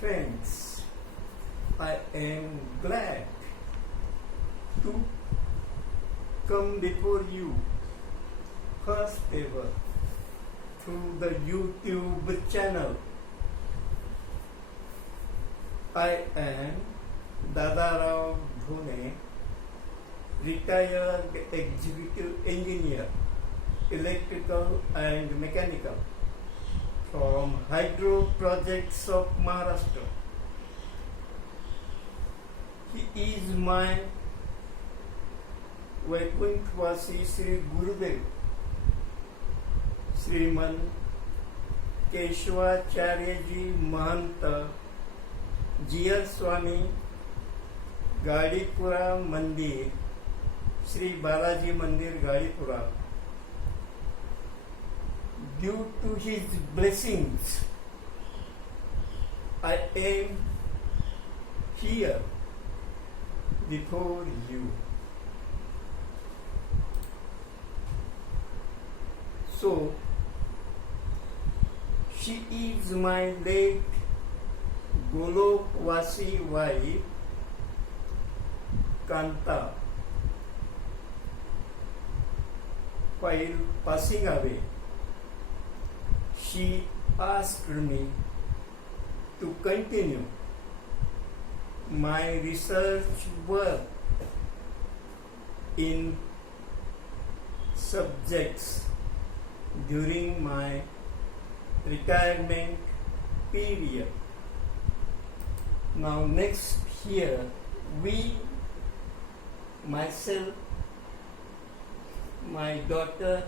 Friends, I am glad to come before you first ever through the YouTube channel. I am Dadarao Dhone, retired executive engineer, electrical and mechanical from hydro projects of Maharashtra. He is my Vaikunthvasi Sri Gurudev, Sriman Keshwacharya Ji Mahanta Jiya Swami Gadipura Mandir, Sri Balaji Mandir Gadipura. Due to his blessings, I am here before you. So, she is my late Golokvasi wife, Kanta. While passing away, she asked me to continue my research work in subjects during my retirement period. Now next here, myself, my daughter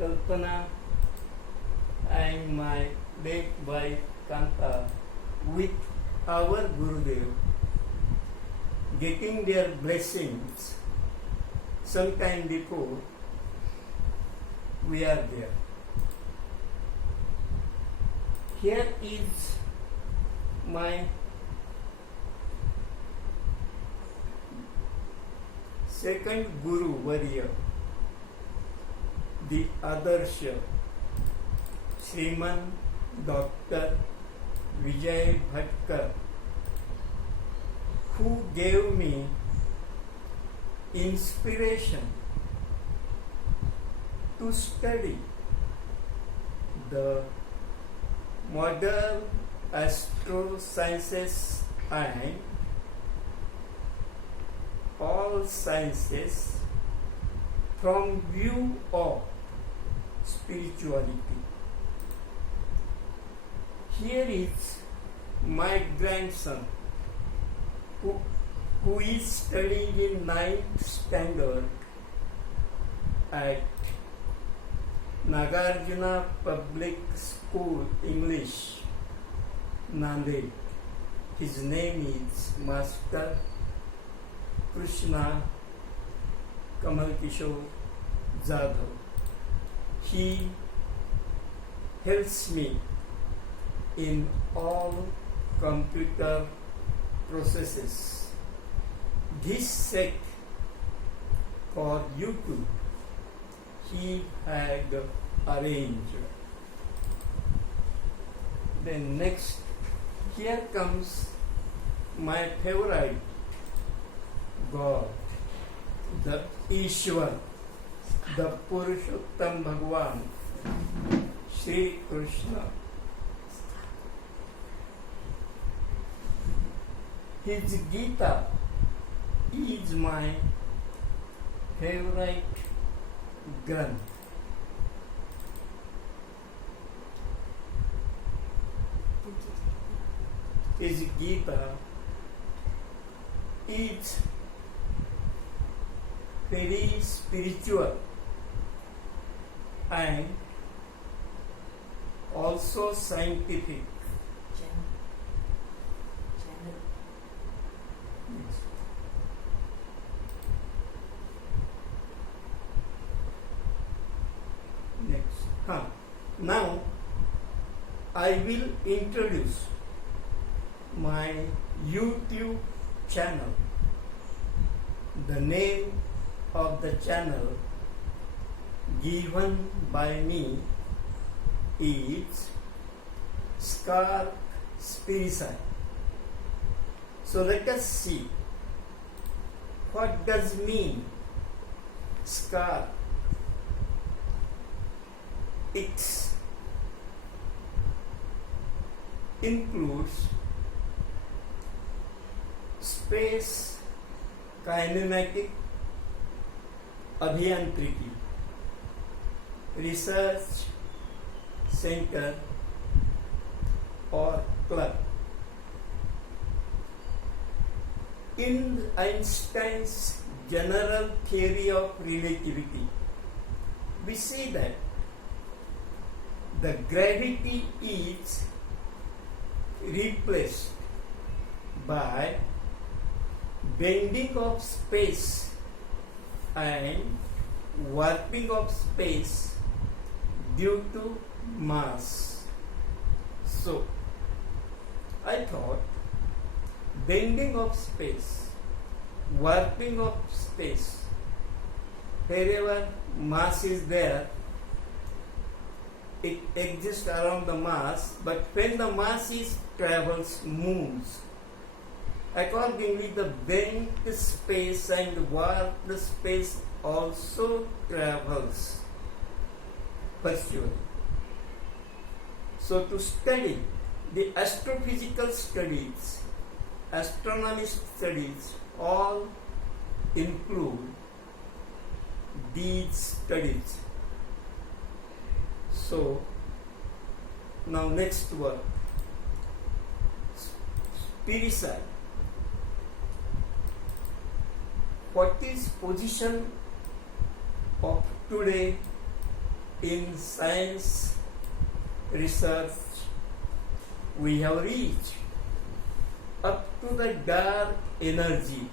Kalpana and my late wife Kanta, with our Gurudev, getting their blessings sometime before we are there. Here is my second Guru Varya, the Adarsha, Sriman Dr. Vijay Bhatkar, who gave me inspiration to study the modern astro-sciences and all sciences from view of spirituality. Here is my grandson who is studying in 9th standard at Nagarjuna Public School, English, Nanded. His name is Master Krishna Kamal Kishore Jadhav. He helps me in all computer processes. This set for YouTube he had arranged. Then next, here comes my favorite God, the Ishwar, the Purushottam Bhagwan, Shri Krishna. His Gita is my favorite Granth. His Gita is very spiritual and also scientific. Next. Now I will introduce my YouTube channel. The name of the channel given by me is SKARC.SPRI.SCI. SPRI. So let us see what does mean SKARC. It includes space kinematic abhiyantriki research center or club. In Einstein's general theory of relativity, we see that the gravity is replaced by bending of space and warping of space due to mass. So, I thought bending of space, warping of space, wherever mass is there, it exists around the mass, but when the mass travels, moves, accordingly the bent space and warped space also travels virtually. So to study the astrophysical studies, astronomy studies, all include these studies. So now next word, SPRI. What is position of today in science research? We have reached up to the dark energy,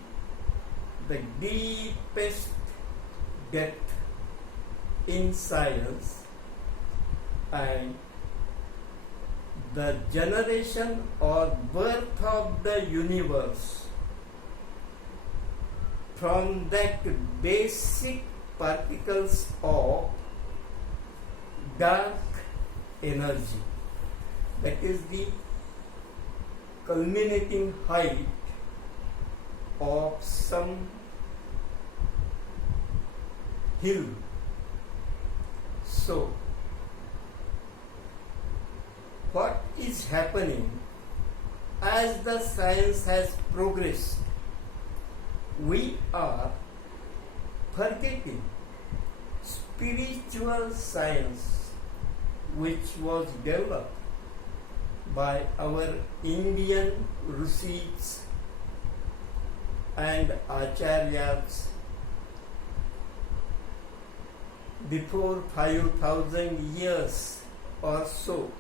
the deepest depth in science, and the generation or birth of the universe from that basic particles of dark energy. That is the culminating height of some hill. So, what is happening as the science has progressed? We are forgetting spiritual science, which was developed by our Indian Rishis and Acharyas before 5,000 years or so,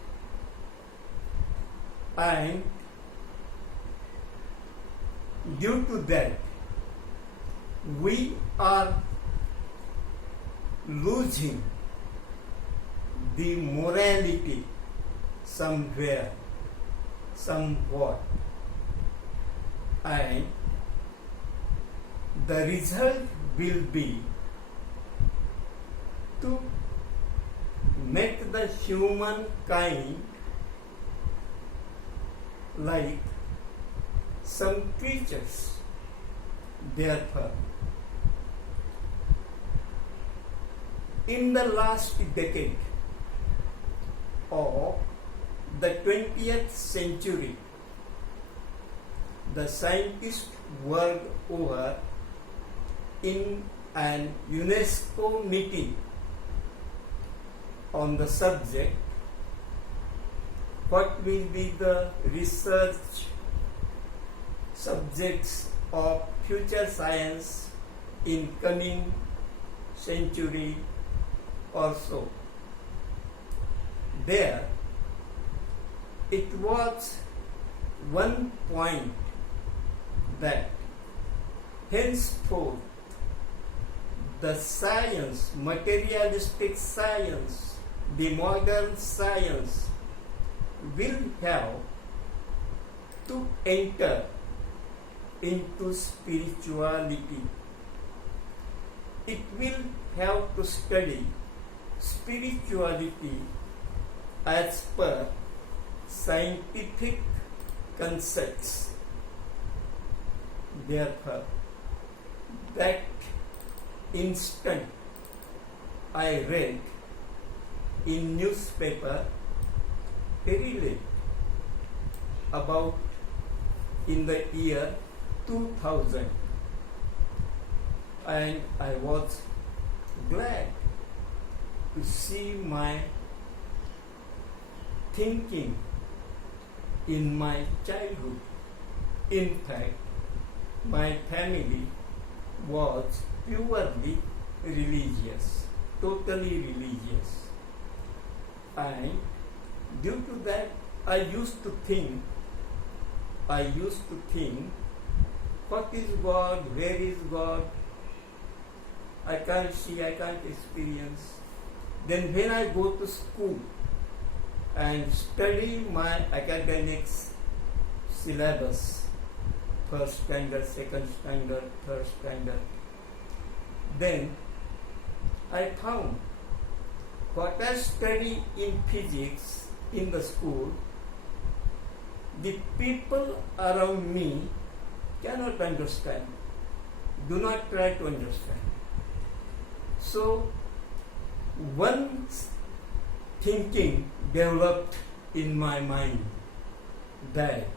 and due to that we are losing the morality somewhere, somewhat, and the result will be to make the humankind like some creatures. Therefore, in the last decade of the 20th century, the scientists world over in an UNESCO meeting on the subject, what will be the research subjects of future science in coming century or so. There, it was one point that henceforth the science, materialistic science, the modern science will have to enter into spirituality. It will have to study spirituality as per scientific concepts. Therefore, that instant I read in newspaper very late, about in the year 2000, and I was glad to see my thinking in my childhood. In fact, my family was purely religious, totally religious, and due to that I used to think, what is God, where is God? I can't see, I can't experience. Then when I go to school and study my academics syllabus, first standard, second standard, third standard, then I found what I study in physics in the school, the people around me cannot understand, do not try to understand. So one thinking developed in my mind that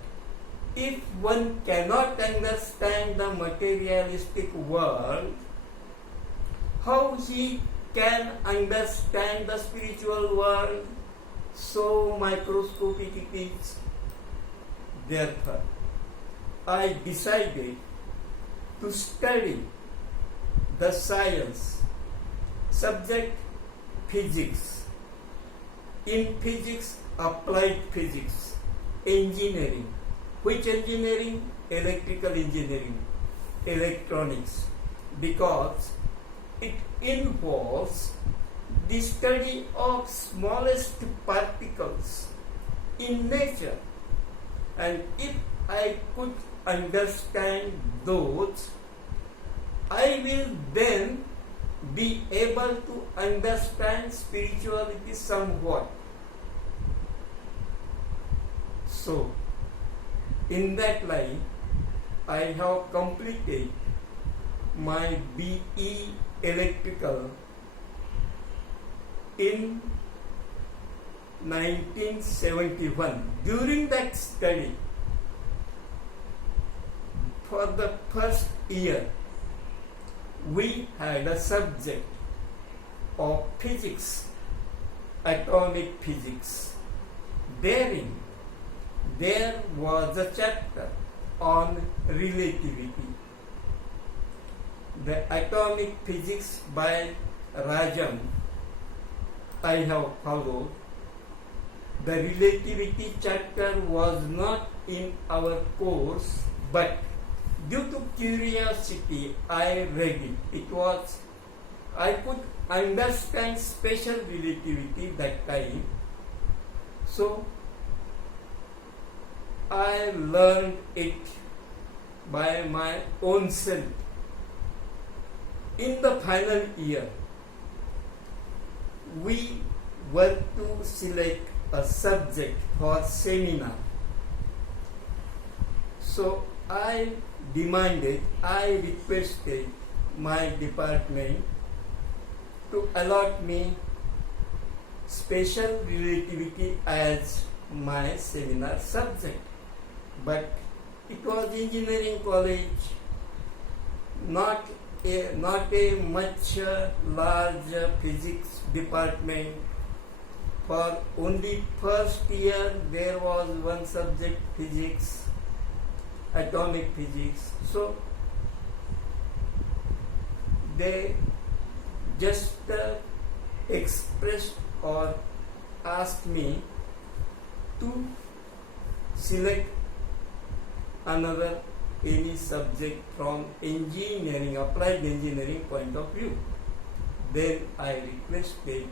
if one cannot understand the materialistic world, how he can understand the spiritual world, so microscopic it is. Therefore, I decided to study the science, subject physics. In physics, applied physics, engineering. Which engineering? Electrical engineering, electronics, because it involves the study of smallest particles in nature, and if I could understand those, I will then be able to understand spirituality somewhat. So, in that line, I have completed my BE Electrical in 1971. During that study, for the first year, we had a subject of physics, atomic physics. Therein, there was a chapter on relativity. The atomic physics by Rajam I have followed. The relativity chapter was not in our course, but due to curiosity I read it. I could understand special relativity that time. So I learned it by my own self. In the final year, we were to select a subject for seminar. So I requested my department to allot me special relativity as my seminar subject. But it was engineering college, not a much large physics department. For only first year there was one subject, physics, atomic physics. So they just expressed or asked me to select any subject from engineering, applied engineering point of view. Then I requested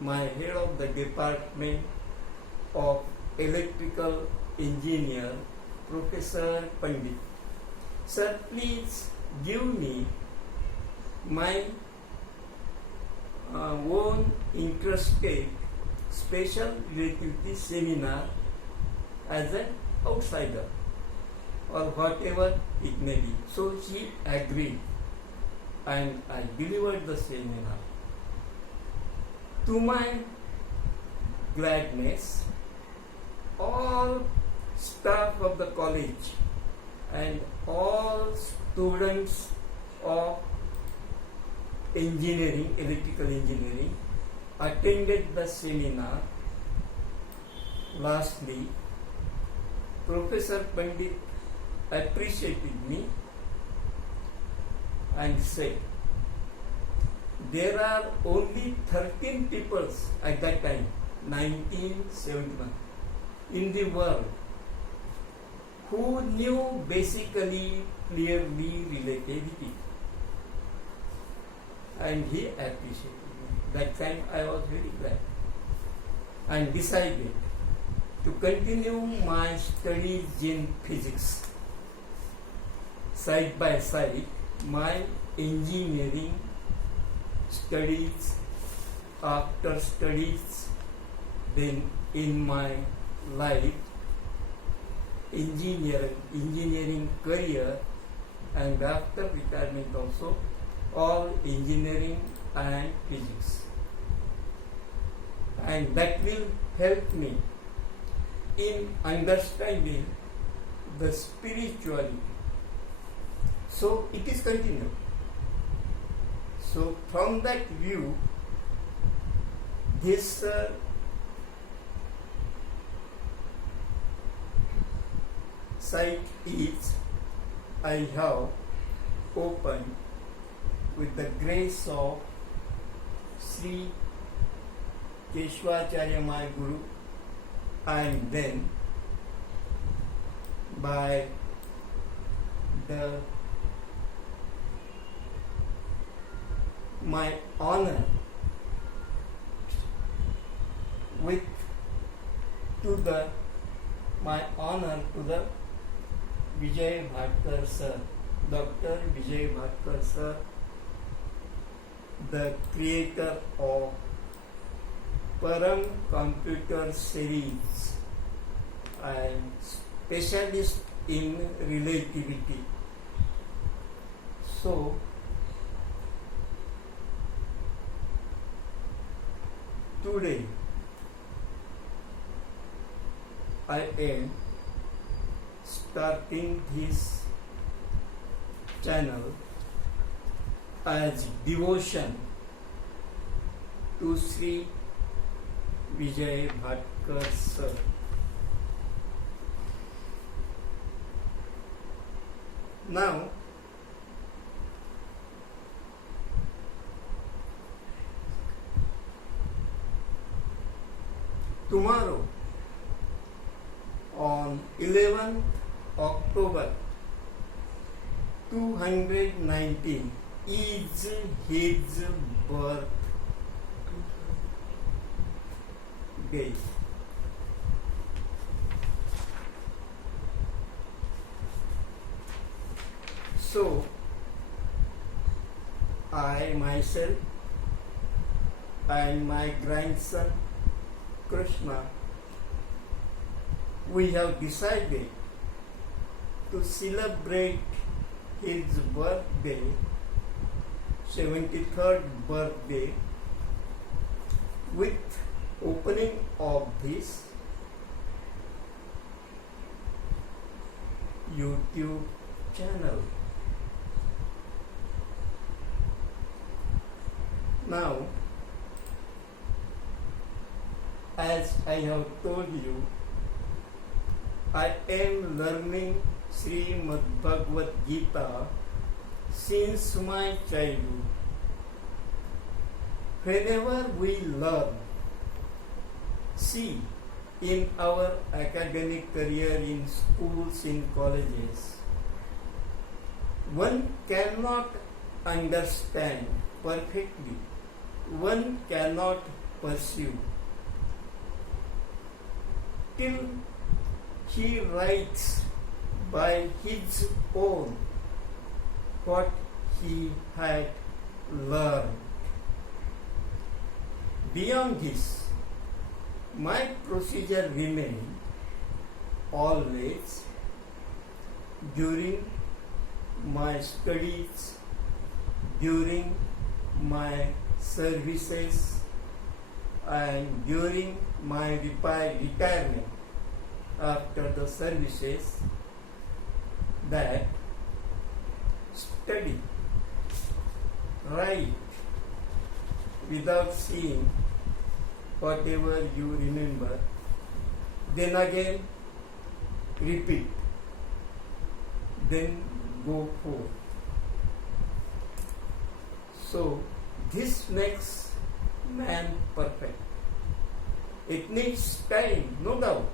my head of the department of electrical engineer, Professor Pandit, sir, please give me my own interested special relativity seminar as a outsider or whatever it may be. So she agreed and I delivered the seminar. To my gladness, all staff of the college and all students of engineering, electrical engineering, attended the seminar. Lastly, Professor Pandit appreciated me and said, there are only 13 people at that time, 1971, in the world who knew basically, clearly relativity. And he appreciated me. That time I was very glad and decided to continue my studies in physics side by side my engineering studies. After studies, then in my life, engineering career, and after retirement also, all engineering and physics. And that will help me in understanding the spirituality. So it is continued. So from that view, this site is I have opened with the grace of Sri Keshwacharya my Guru, and then by my honor to the Vijay Bhatkar sir, Dr. Vijay Bhatkar sir, the creator of Param Computer Series and specialist in relativity. So today I am starting this channel as devotion to Sri Vijay Bhatkar sir. Now, tomorrow on 11th October 219 is his birth day. So, I myself and my grandson Krishna, we have decided to celebrate his birthday, 73rd birthday, with opening of this YouTube channel. Now, as I have told you, I am learning Srimad Bhagavad Gita since my childhood. Whenever we learn, see, in our academic career in schools, in colleges, one cannot understand perfectly, one cannot pursue till he writes by his own what he had learned. Beyond this, my procedure remains always during my studies, during my services, and during my retirement after the services, that study, write without seeing whatever you remember, then again repeat, then go forth. So this makes man perfect. It needs time, no doubt,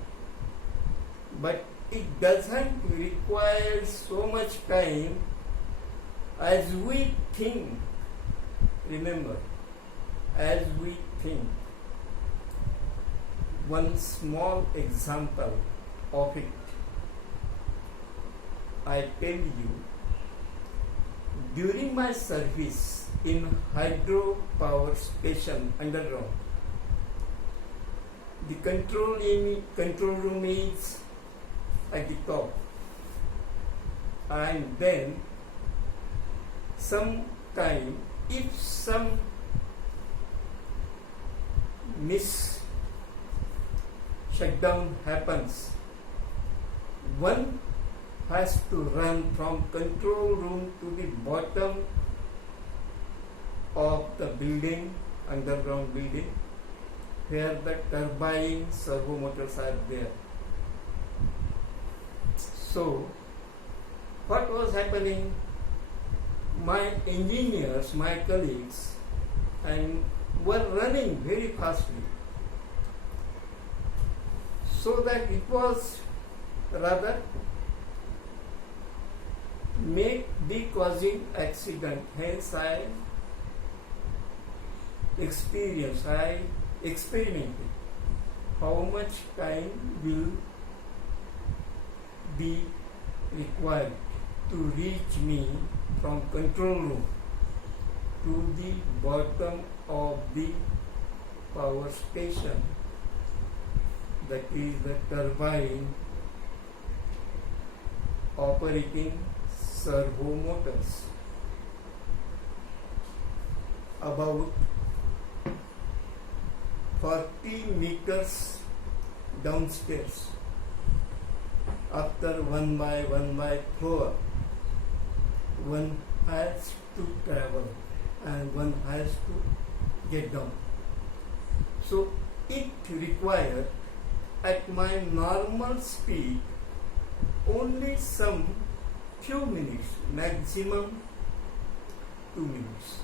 but it doesn't require so much time as we think. Remember, as we think. One small example of it, I tell you, during my service in hydro power station underground, the control room is at the top, and then sometime if some shutdown happens, one has to run from control room to the bottom of the building, underground building, where the turbine servo motors are there. So, what was happening? My engineers, my colleagues, and were running very fastly, so that it was rather may be causing accident. Hence I experimented how much time will be required to reach me from control room to the bottom of the power station, that is the turbine operating servo motors. About 40 meters downstairs, after one by floor, one has to travel and one has to get down. So it required at my normal speed only some few minutes, maximum 2 minutes.